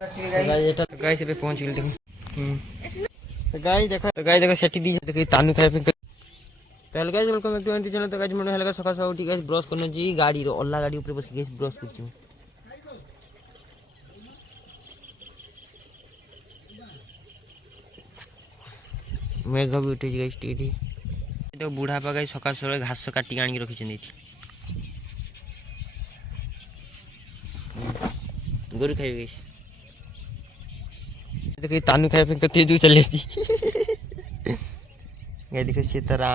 Guys पे पहुंच गए देखो। तो गाइस देखो सेठी दी देखो तानु खाए पे पहले guys welcome back to anti channel. तो गाइस मन हलका सका सब ठीक है ब्रश करने जी गाड़ी रो अल्ला गाड़ी ऊपर बस गाइस ब्रश करछु। मेघ भी उठे गाइस टीटी तो बूढ़ा पा गाइस सका सरे घास काटी आनी रखि छन गोरु खाइ गाइस देखो तानु खाए पे तेज चले आसी ये देखो से तारा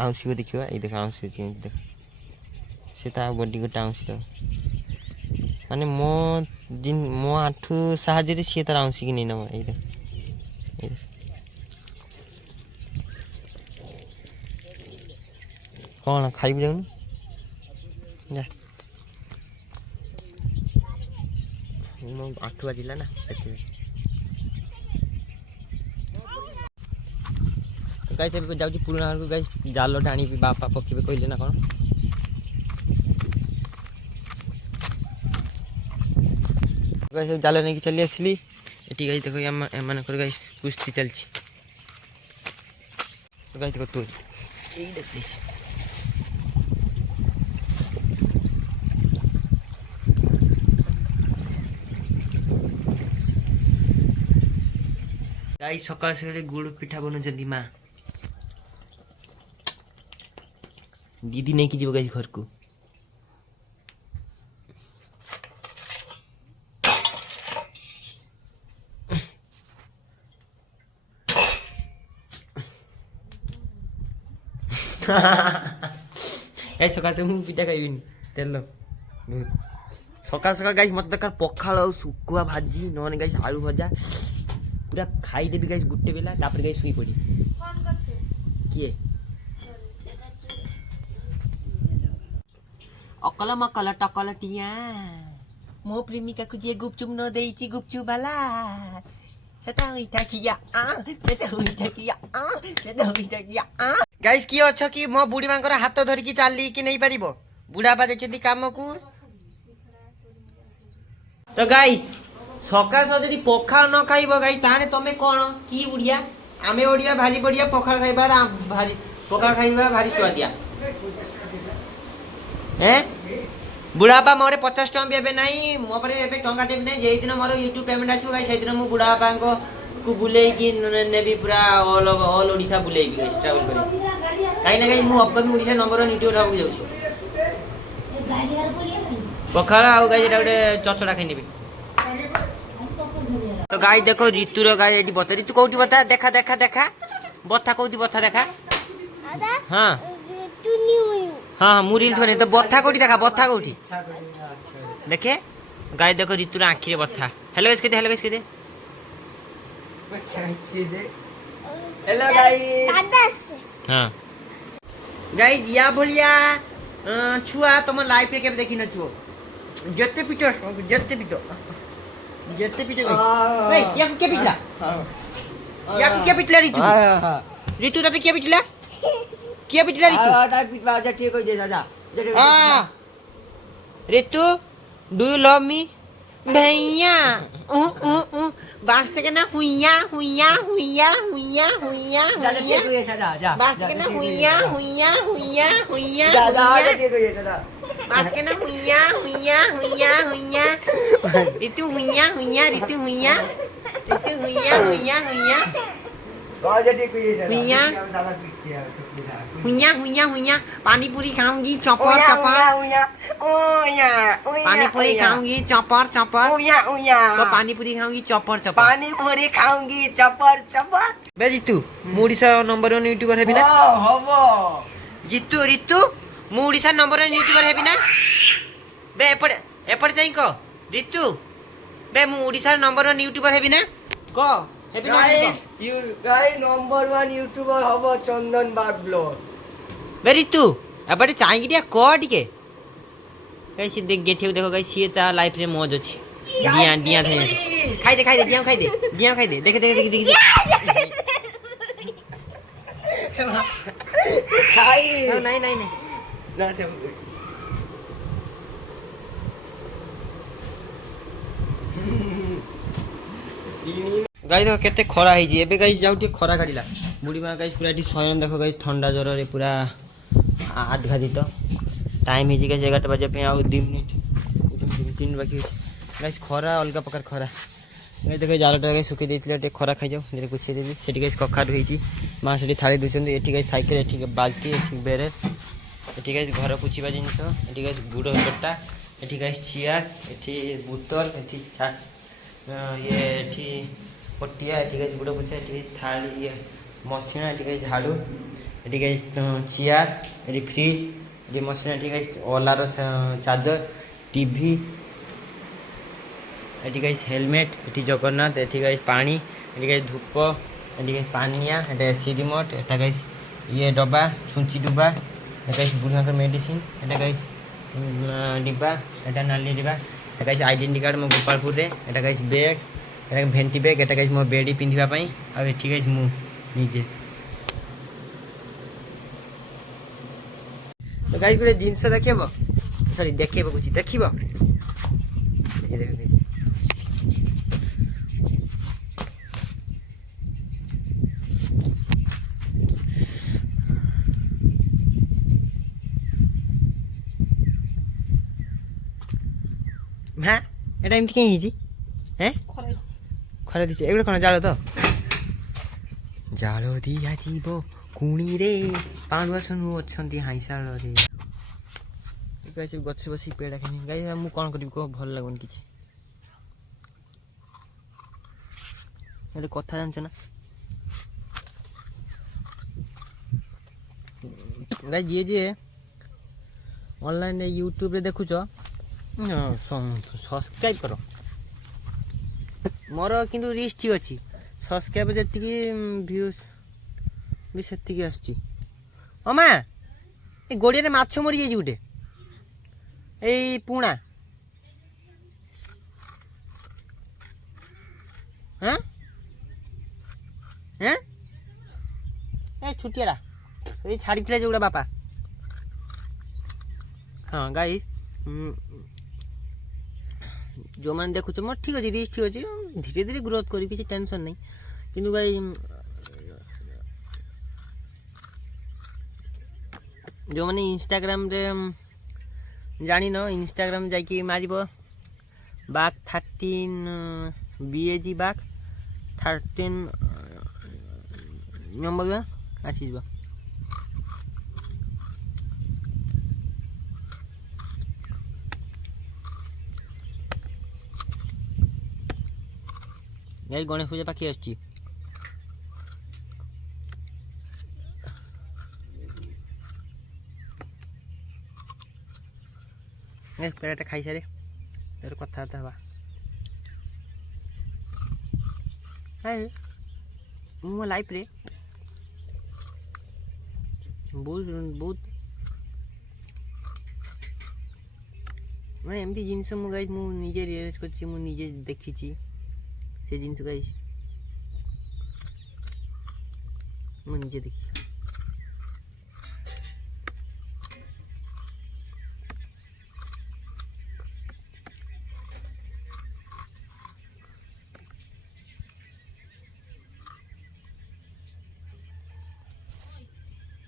आउसी को देखियो ए देखो आउसी देखो से ता बॉडी को टाउसी तो माने मो आठू साहाଯ୍य रे से तारा आउसी कि नै न ए देखो कौन खाइब जाऊन जा मो आठू बाजिला ना गाइस अब जाउची पुराना को गाइस जाल टाणी बापा पकेबे कहले ना कोन गाइस जाल नै कि चली आसली एटी गाइस देखो या मन कर गाइस कुश्ती चलची तो गाइस देखो तू ए देख दिस गाइस सकाळ सकाळ गुड़ पिठा बन जल्दी मां दीदी नहीं कीजिए गाइस घर को गाइस सका से मु पिठा खाइबिनी तेल सका सका गाइस मत दरकार पखाल और सुकुआ भाजी नन गाइस आलू भजा पूरा खाई देबी गाइस गुट्टे बेला तापर गाइस सुई पड़ी कोन करछे किए अकल मकल टकल टिया मो प्रेमिका को जे गुपचुप न देइची गुपचुप वाला सेटा उइटा किया सेटा उइटा किया सेटा उइटा किया गाइस की अच्छा कि मो बुढ़ी मांकर हाथ धरि की चालली कि नहीं परिबो बुढ़ा बा देखि काम को तो गाइस सका स जदी पखाल न खाइबो गाइस ताने तमे कोन की उड़िया आमे ओडिया भारी बढ़िया पखाल खाइबार भारी पखाल खाइबा भारी स्वादिया हैं बुढ़ापा मोरे 50 टका बेबे नहीं मो पर एबे टंका टेब नहीं जे दिन मोर YouTube पेमेंट आछो गाइस से दिन मु बुढ़ापा को बुलेई की नेबी पूरा ऑल ओडिसा बुलेई गाइस ट्रैवल करी काई ना गाइस मु अपकमिंग ओडिसा नंबर 1 यूट्यूब राबु जाउछु पखाल आ गाइस एटा गोटे चचड़ा खाइ नेबी तो गाइस देखो ऋतु रो गाइस एटी बता ऋतु कोठी बता देखा देखा देखा बता कोठी बता देखा हां हाँ मु रील्स बने तो बथा कोठी देखा बथा कोठी देखे गाय देखो ऋतुर आखिरे बथा हेलो गाइस कहते हेलो गाइस हां गाइस या भलिया छुआ तुम लाइफ रे के देखि न छुओ जत्ते पिटो भाई या के पिटला या के पिटला ऋतु ऋतु के पिटला क्या पिटला ऋतु ता पिटवा जा ठीक हो जा जा हां ऋतु डू यू लव मी भैया बास्ते के ना हुइया हुइया हुइया हुइया हुइया हुइया बास्ते के ना हुइया हुइया हुइया हुइया जा जा ठीक हो जा बास्ते के ना हुइया हुइया हुइया हुइया ऋतु हुइया हुइया ऋतु हुइया ऋतु हुइया हुइया हुइया हुइया हुइया हुइया पानी पूरी खाऊंगी चौपर चौपर पानी पूरी खाऊंगी चौपर चौपर तो पानी पूरी खाऊंगी चौपर चौपर पानी पूरी खाऊंगी चौपर चौपर बे ऋतु मु ओडिसा नंबर 1 यूट्यूबर हेबी ना हबो जितु ऋतु मु ओडिसा नंबर 1 यूट्यूबर हेबी ना बे एपड़ जाई को ऋतु बे मु ओडिसा नंबर 1 यूट्यूबर हेबी ना को guys you guys number 1 YouTuber हबो चंदन बाग ब्लॉग वेरी तू एबडी चाहि गिया को टिके गाइस देख गेठियो देखो गाइस ये ता लाइफ रे मौज अछि दिया थे खाइ दे दिया खाइ दे देख खाइ नहीं ना से गाई देख केते खरा है एबे गाई जाऊ टे खरा काटिला बुढ़ी माँ गाई पूरा शयन देख गाई ठंडा ज्वर रे पूरा आघादित टाइम है गाई 11 बजे पे आउ 2 मिनिट 3 बाकी है गाई खरा अलग प्रकार खरा गाई देख जालटा गाई सुखी देते खरा खाई जाऊ जे गुछे देवी सेठी गाई कखार होईची माँ से थाली दूसरी एठी गाई साइकेल एठी बाल्टी एठी बेरे एठी गाई घर पोछिबा जिनिस एठी गाई गुड़ कट्टा एठी गाई चेयर एठी बोतल एठी ये एठी पटिया एठी गाई गुड़ पोछा एठी थाली ये मशीन एठी गाई झाड़ू एठी गाई चेयर एठी फ्रिज एठी मशीन एठी गाई ओलार चार्जर टीवी एठी गाई हेलमेट एठी जगन्नाथ एठी गाई पानी एठी गाई धूप एठी गाई पानिया एटा एसी रिमोट एटा गाई ये डब्बा छुंची डब्बा एटा गाई बुढ़ा का मेडिसिन एटा गाई डिब्बा एटा नाली डिब्बा एटा गाई आइडेंटिटी कार्ड मो गोपालपुर रे एटा गाई बैग एटा भेंटी बैग एटा गाई मो बेडी पिंधिबा पई आ एठी गाई मु निजे तो गाई गुटे जिंस देखिबो सॉरी देखिबो कुछ देखिबो ये देखो गाइस हाँ এটা এমতি কেন ହେଇଛି হ্যাঁ ଖରା দিছে ଏଗୁଡ଼ା କ'ଣ ଜାଳ ତ ଜାଳ ଦିଆଯିବ କୁଣିରେ ପାଣ୍ଡୁଆ ଶୁଣୁ ଅଛନ୍ତି ହାଇଶାଳରେ ଗାଈ ଗଛରେ ବସିକି ପେଡ଼ା ଖାଇନି ଗାଈ ମୁଁ କ'ଣ କରିବି କହ ଭଲ ଲାଗୁନି କିଛି ଗୋଟେ କଥା ଜାଣିଛ ନା ଗାଈ ଯିଏ ଅନଲାଇନରେ ୟୁଟ୍ୟୁବରେ ଦେଖୁଛ ସବସ୍କ୍ରାଇବ୍ କର ମୋର କିନ୍ତୁ ରିଚ୍ ଠିକ୍ ଅଛି ସବସ୍କ୍ରାଇବ୍ ଯେତିକି ଭ୍ୟୁଜ୍ ବି ସେତିକି ଆସୁଛି ହଁ ମା ଏ ଗୋଡ଼ିଆରେ ମାଛ ମରିଯାଇଛି ଗୋଟେ ଏଇ ପୁଣା ହଁ ହଁ ଏ ଛୁଟିଆଟା ଏଇ ଛାଡ଼ିଥିଲେ ଯେଉଁଟା ବାପା ହଁ ଗାଈ जो मैंने देखुच मोर ठीक अच्छे रिच ठीक अच्छे धीरे धीरे ग्रोथ करी किसी टेंशन नहीं किंतु गाई जो मैंने इंस्टाग्राम रे जानी न इंस्टाग्राम जाकि मार बाग 13 BAG बाग 13 नंबर आसी गाई गणेश पूजा पाखी आसची पेड़ाटा खाई सारे तर कथबार्ता हवा मो लाइफ रे बहुत बहुत मैं एमती जिनस मुझे निजे रियलाइज कर निजे देखी से जिनस गाइस मु निजे देखी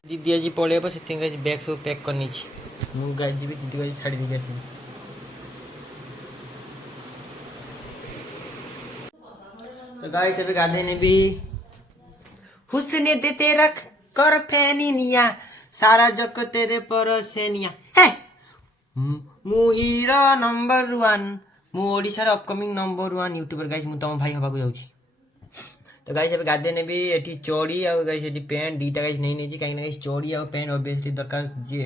दीदी आज पलैब से बैग सब पैक करनी मुझे गाई जी दीदी गाई छाड़ी देके आस तो गाइस अभी गाधे ने भी हुस्न देते रख कर फैनिया सारा जग तेरे पर सेनिया है मु हीरो नंबर 1 मु ओडिसा रे अपकमिंग नंबर 1 यूट्यूबर गाइस मु तम भाई हबा को जाउची तो गाइस अभी गाधे ने भी एठी चोड़ी आ गाइस एठी पैंट दीटा गाइस नहीं नेची काई ना गाइस चोड़ी आ पैंट ऑब्वियसली दरकार जे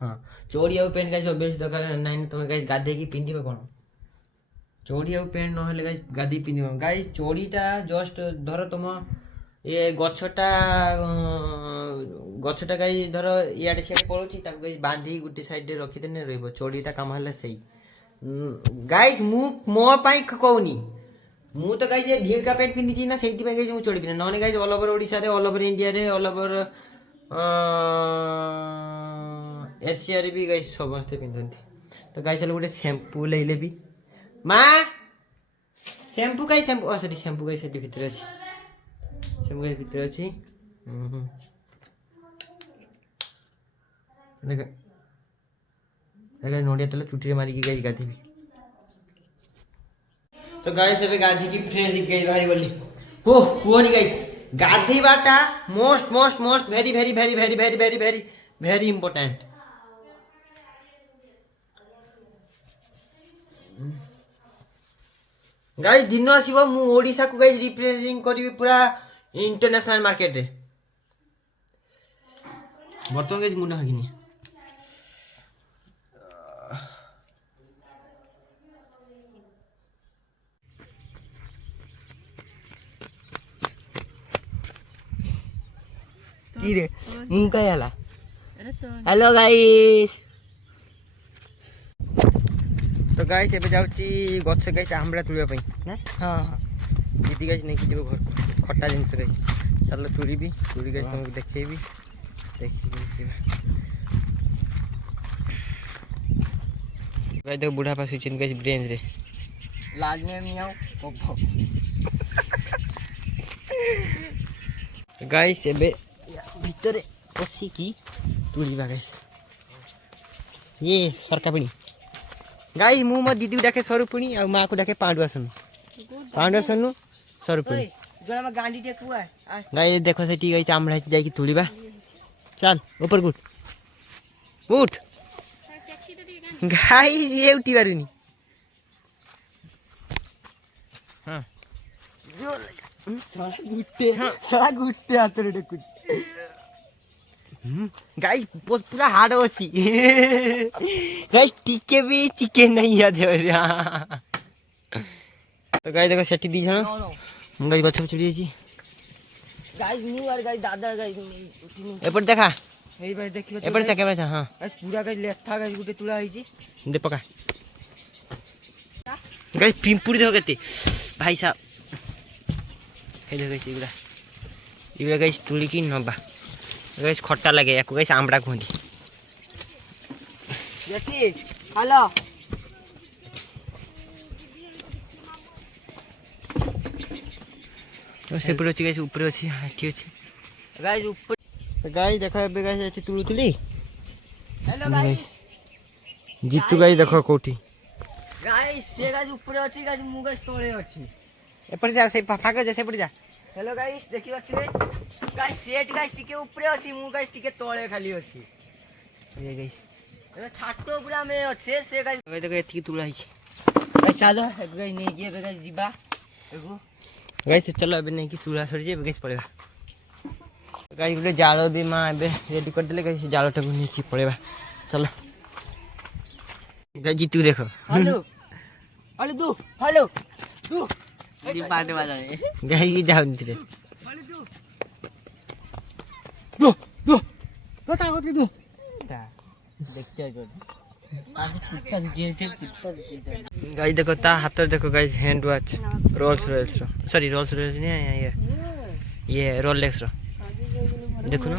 हां चोड़ी आ पैंट गाइस ऑब्वियसली दरकार नहीं तुम गाइस गाधे की पिंधिबो कोन चोड़ी आ पैंट न हेले गाइस गाधी पिंधिबो गाइस चोड़ीटा जस्ट धर तुम ये गछटा गाइस धर इयाडे से पळोची ताको गाइस बांधी गुटी साइड रे रखि देने रहबो चोड़ीटा काम हले सही गाइस मु मो पाई कहूनी मु तो गाइस ये ढील का पैंट पिंधी ना सेति पे गाइस मु चोड़ी पिने नने गाइस ऑल ओवर ओडिसा रे ऑल ओवर इंडिया रे ऑल ओवर एशिया रे भी गाइस समस्त पिंधंती तो गाइस गोटे शैम्पू लैले भी মা শ্যাম্পু গাইস শ্যাম্পু ও সরি শ্যাম্পু গাইস এটি ভিতরে আছে শ্যাম্পু গাইস ভিতরে আছে দেখ দেখ নড়িয়া তেল চুটিরে মারিকি গাইস গাধিবি तो गाइस एबे गाधी की फ्रेंड गई भारी बोली ओ कुहनी गाइस गाधीबाटा most most most very very very very very very very very important guys दिन आसीबो मु ओडिसा को गाइस रिप्रेजेंट करबी पूरा इंटरनेशनल मार्केट रे बर्तन गाइस मुना हगिनी की रे काय आला हेलो गाइस तो गाइस एबे जाउची गछ गाइस आंबळा तुलिया पई ना हां दीदी गाइस नै कि जेबो घर खट्टा जिंस गाइस चलो तुरीबी तुरी गाइस तुमको देखेबी देखि गाइस देखो बुढ़ा पास चिन गाइस ब्रेंज रे लाज में मियाओ कोपो गाइस एबे ভিতরে পছি কি তুলিবা গাইস ये सरका पनि गाइस मु म दीदी डाके स्वरूपणी आ मां को डाके पांडुआ सनु स्वरूपणी जोड़ा में गांडी टे कुआ गाइस देखो सेठी गाइस आमड़ा जाई की तुलिबा चल ऊपर उठ गाइस ये उठी बारुनी हां जो साला गुट्टे हातरे डेकु गाइस पूरा हार्ड अछि गाइस टिके भी चिकन नहीं याद है तो गाइस देखो सेठी दी जण गाइस गछ चढ़ी छी गाइस न्यू और गाइस दादा गाइस उठी नहीं एपर देखा एई भाई देखियो एपर से कैमरा हां गाइस पूरा गाइस लेथा गाइस गुटे तुला होई छी दे पका गाइस पिंपुड़ी देखो केते भाई साहब हे देखो गाइस इगुला गाइस तुली की नबा गाइस खट्टा लगे याको गाइस आंबड़ा कहंदी जेठी हेलो से ऊपर अछि गाइस ऊपर अछि हाठी अछि गाइस ऊपर गाइस देखो एबे गाइस एठी तुलुतली हेलो गाइस जीतू गाइस देखो कोठी गाइस से गाइस ऊपर अछि गाइस मु गाइस तळे अछि एपर जा से फाका जैसे पड़ जा हेलो गाइस देखिबा कि गाइस सेट गाइस टिके ऊपर अछि मु गाइस टिके तळे खाली अछि ये गाइस एबे छातो पूरा में अछि से गाइस देखो एठी तुला हि गाइस चलो गाइस नै जे गाइस जीबा एगो गाइस चलो अबे नै कि तुला सर जे गाइस पड़ेगा गाइस गुटे जालो भी मां एबे रेडी कर देले गाइस जालोटा को नै कि पड़ेगा चलो गाइस जीतू देखो हेलो हेलो दू जी पाटे वाला है गाइस ये जाओ नीचे दो बता को दू देखते हैं गाइस देखो ता हाथ देखो guys hand watch Rolls Royce रो सॉरी रोल्स रॉयल्स नहीं ये रोलेक्स रो देखो ना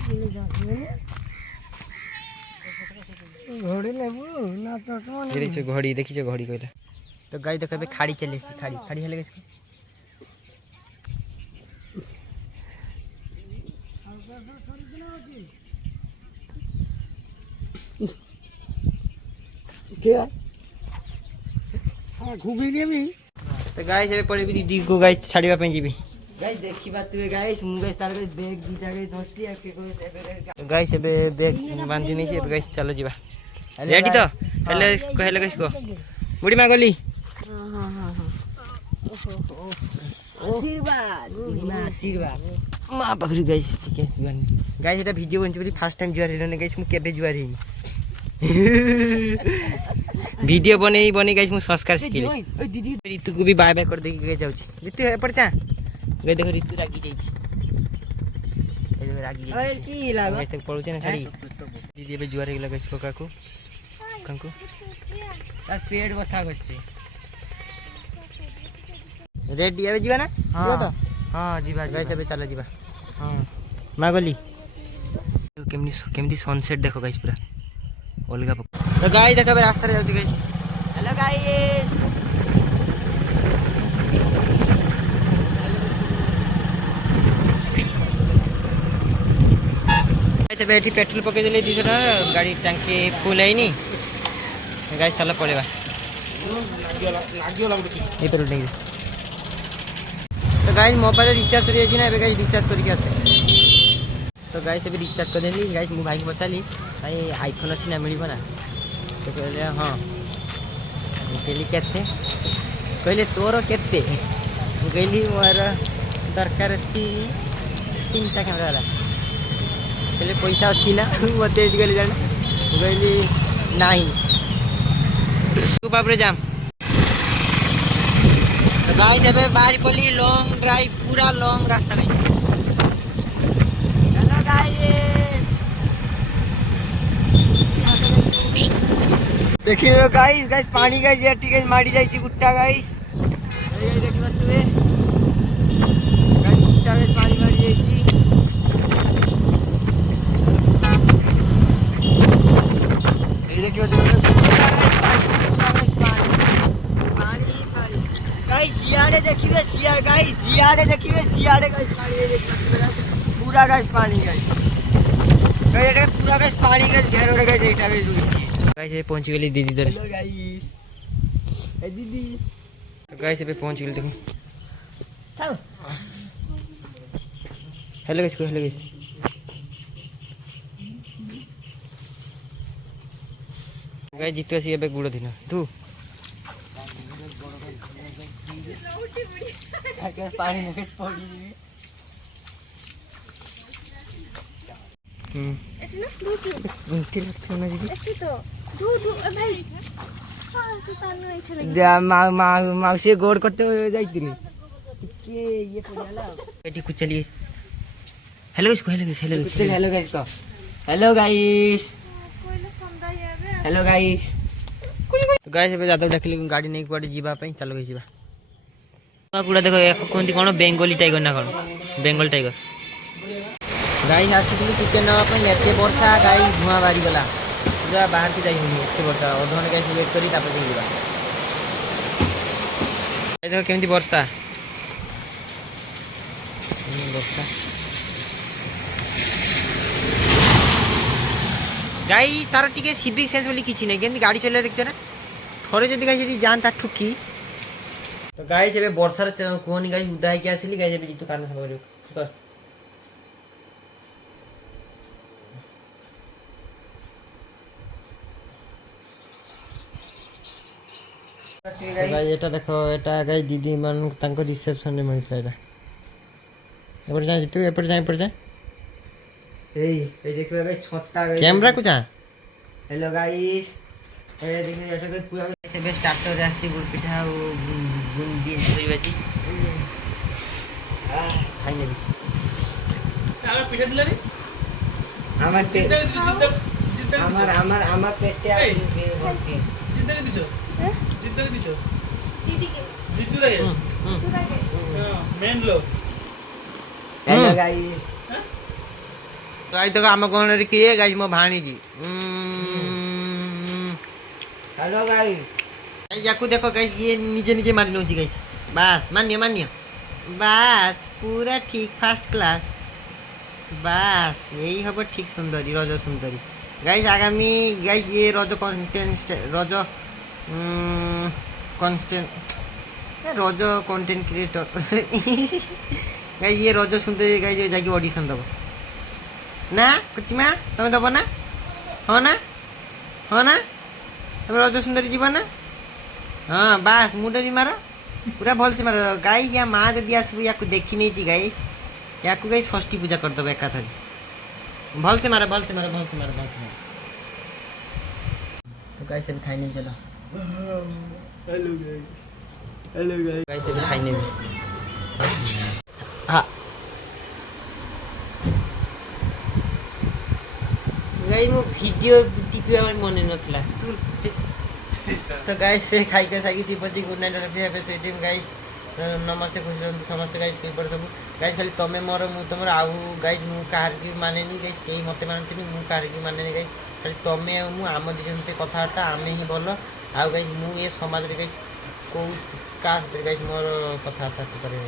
घड़ी लेबू ना पेट्रोल देखियो घड़ी देखियो घड़ी कहला तो गाइस देखो बे खाड़ी चले सी खाड़ी हेले गाइस क्या हां घुबी ने भी तो गाइस एबे पड़े भी दीदी को गाइस छाड़ीबा पे जीबी गाइस देखिबा तू गाइस मु गाइस तार गाइस बैग दीटा गाइस धरती आ के गाइस एबे बैग बांधी नै छै गाइस चलो जीबा रेडी तो हेले कहले गाइस को बुढ़ी मां गली हां आशीर्वाद बुढ़ी मां आशीर्वाद मां पकड़ी गाइस ठीक है गाइस एटा वीडियो बनछ बोली फर्स्ट टाइम जुआर हेलो गाइस मु केबे जुआर हेनी वीडियो बने गाइस मु संस्कार सिखिली ओए दीदी ऋतु को भी बाय बाय कर देके जाउ छी ऋतु एपर चा गई देखो ऋतु रागी जाई छी ए देखो रागी जाई ओए की लागो गाइस तक पड़ू छै ना साड़ी दीदी बे जुआर गेला गाइस को काकू तार पेट बथा गछे रेडी आबे जीवा ना जीवा तो हां जीवा गाइस अबे चलो जीवा हां मागली केमनी सनसेट देखो गाइस पूरा अलगा तो गाइस देखो रास्ता रे जाउ छी गाइस हेलो गाइस ଏବେ ଏଠି ପେଟ୍ରୋଲ ପକେଇ ଦେଲେ 200 ଟଙ୍କା ଗାଡ଼ି ଟାଙ୍କି ଫୁଲ୍ ହେଇନି ଗାଈ ଚାଲ ପଳେଇବା ଏଇପରୁ ନେଇକି ତ ଗାଈ ମୋବାଇଲ ରିଚାର୍ଜ ସରିଯାଇଛି ନା ଏବେ ଗାଈ ରିଚାର୍ଜ କରିକି ଆସେ ତ ଗାଈ ଏବେ ରିଚାର୍ଜ କରିଦେଲି ଗାଈ ମୁଁ ଭାଇକି ପଚାରିଲି ଭାଇ ଆଇଫୋନ୍ ଅଛି ନା ମିଳିବ ନା ସେ କହିଲେ ହଁ ମୁଁ କହିଲି କେତେ କହିଲେ ତୋର କେତେ ମୁଁ କହିଲି ମୋର ଦରକାର ଅଛି 3ଟା କ୍ୟାମେରା ବାଲା କହିଲେ ପଇସା ଅଛି ନା ମୋତେ ଏଠି କହିଲି ଜାଣ ମୁଁ କହିଲି ନାହିଁ ବାପରେ ଯାମ ଗାଈ ଏବେ ବାହାରି ପଡ଼ିଲି ଲଙ୍ଗ ଡ୍ରାଇଭ୍ ପୁରା ଲଙ୍ଗ ରାସ୍ତା ଗାଈ ହ୍ୟାଲୋ ଗାଇସ୍ ଦେଖିବେ ଗାଇସ୍ ଗାଇସ୍ ପାଣି ଗାଇସ୍ ଏଠି ଗାଇସ୍ ମାଡ଼ି ଯାଇଛି ଗୁଟା ଗାଇସ୍ ଦେଖିପାରୁଥିବେ ଗାଇସ୍ ଗୁଟା ଗାଇସ୍ ପାଣି ମାଡ଼ି ଯାଇଛି ଏଇ ଦେଖିବ जियाड़े देखिए सियाड़ गाइस जियाड़े देखिए सियाड़े गाइस पानी पूरा गाइस पानी गाइस एटा पूरा गाइस पानी गाइस घेर रे गाइस एटा गाइस रुची गाइस ये पहुंच गेली दीदी दर हेलो गाइस ए दीदी गाइस पे पहुंच गेली देखो खाओ हेलो गाइस गाइस जीतू आसी एबे गुड़ दिन तू पानी में किस पड़ी ऐसे ना दूध मिनती लगती है ना दीदी ऐसे तो दूध भाई हां से पानी अच्छा लगे जा माउसी गोड़ करते हुए जाईती रे के ये पड़ियाला बेटी कुछ चलिए हेलो गाइस हेलो गाइस को हेलो गाइस हेलो गाइस तो गाइस ଏବେ ଯାଦବ ଡାକିଲି ଗାଡ଼ି ନେଇକି କୁଆଡ଼େ ଯିବା ପାଇଁ ଚାଲ ଗାଇस ଯିବା କୁକୁଡ଼ା ଦେଖ ୟାକୁ କୁହନ୍ତି କ'ଣ ବେଙ୍ଗଲି ଟାଇଗର ନା କ'ଣ ବେଙ୍ଗଲ ଟାଇଗର ଗାଈ ଆସିଥିଲି ଚିକେନ୍ ନେବା ପାଇଁ ଏତେ ବର୍ଷା ଗାଈ ଧୂଆଁ ବାହାରିଗଲା ପୁରା ବାହାରକୁ ଯାଇ ହେଉନି ଏତେ ବର୍ଷା ଅଧଘଣ୍ଟେ ଗାଈ ୱେଟ୍ କରି ତାପରେ ଯାଇକି ଯିବା ଦେଖ କେମିତି ବର୍ଷା ବର୍ଷା ଗାଈ ତାର ଟିକେ ସିଭିକ୍ ସେନ୍ସ ବୋଲି କିଛି ନାହିଁ କେମିତି ଗାଡ଼ି ଚଲେଇବା ଦେଖିଛ ନା ଥରେ ଯଦି ଗାଈ ଯଦି ଯାଆନ୍ତା ଠୁକି तो गाइस ଏବେ ବର୍ଷାରେ କୁହନି ଗାଇस ଉଦା ହେଇକି ଆସିଲି ଗାଇस ଏବେ ଜିତୁ କାନ ସଫା କରିବ गाइस এটা দেখো এটা গাইস দিদি মান ତାଙ୍କ ରିସେପ୍ସନ ରେ ମିଳିଥିଲା এটা এপর যা জিতু এপর যা এই ଦେଖିବା ଗାଇस ଛତା ଗାଇस କ୍ୟାମେରା କୁ ଯା हेलो गाइस ए देखिए এটা কই পুরা ଏବେ ଷ୍ଟାର୍ଟର ରେ ଆସିଛି ଗୁଡ଼ ପିଠା ଆଉ ବୁନ୍ଦି କରିବାଛି ଖାଇ ନେବି আমার পিঠা দিলা রে আমার আমার পেটে জিদ্দাকে দিছো জিদ্দাকে দিছো दीदी के জিতু দাই तू का के মেন লো हेलो गाइस गाइस देखो हम कोन रे किए गाइस मो भाणी जी हेलो गाइस याकू देखो गाइस ये नीचे नीचे मारी नोची गाइस बस मान्य बस पूरा ठीक फर्स्ट क्लास बस यही हम ठीक सुंदरी रज सुंदरी गाइस आगामी गाइस ये रज कंटेंट क्रिएटर गाइस ये रज सुंदरी गाइस जाके ऑडिशन दबो ना कुछ में तुम दब ना हो ना तुम रज सुंदरी जीव ना हाँ बास मुंडरी मार पूरा भल से मार गाई या माँ जदि आसबू या देखी नहीं गाइस या गाइस षष्ठी पूजा करदेव एकाथर भल से मार गाइस अभी खाई नहीं चलो हेलो गाइस अभी खाई नहीं हाँ गाई मो वीडियो टिपिया मन नथला तो गाइस फे खाई के सागी सिपची गुड नाइट पे स्वीटिंग गाइस नमस्ते खुश रहंतु समस्त गाइस सुपर सब गाइस खाली तमे मोर मु तमर आउ गाइस मु कार की माने नहीं गाइस केही मते मानथिनी मु कार की माने नहीं गाइस खाली तमे मु आम दिजनते कथार्ता आमे ही बोलो आउ गाइस मु ये समाज रे गाइस को का गाइस मोर कथार्ता करे